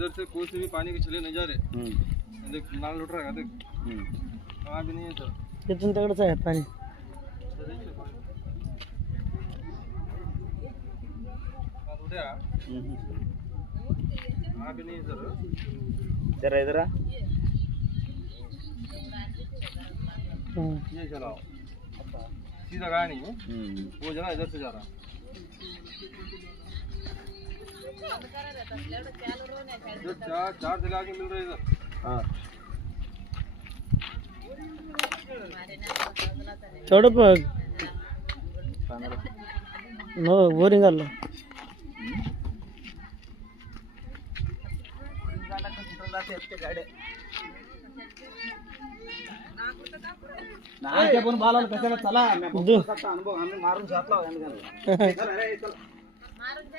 इधर से कोई से भी पानी के चले नहीं जा रहे। देख नाल लुट रहा है देख। वहाँ भी नहीं है सर। तिथून तिकडचं आहे पाणी. वहाँ भी नहीं है सर। जरा इधर आ. ये चलाओ सीधा गया नहीं है। वो जगह इधर से जा रहा। जो चार जगह के मिल रहे इधर। हाँ. तेवढं बघ. हो बोरिंग आलं. नाही पण बालाला कशाला चला अनुभव आम्ही मारून जातला मारून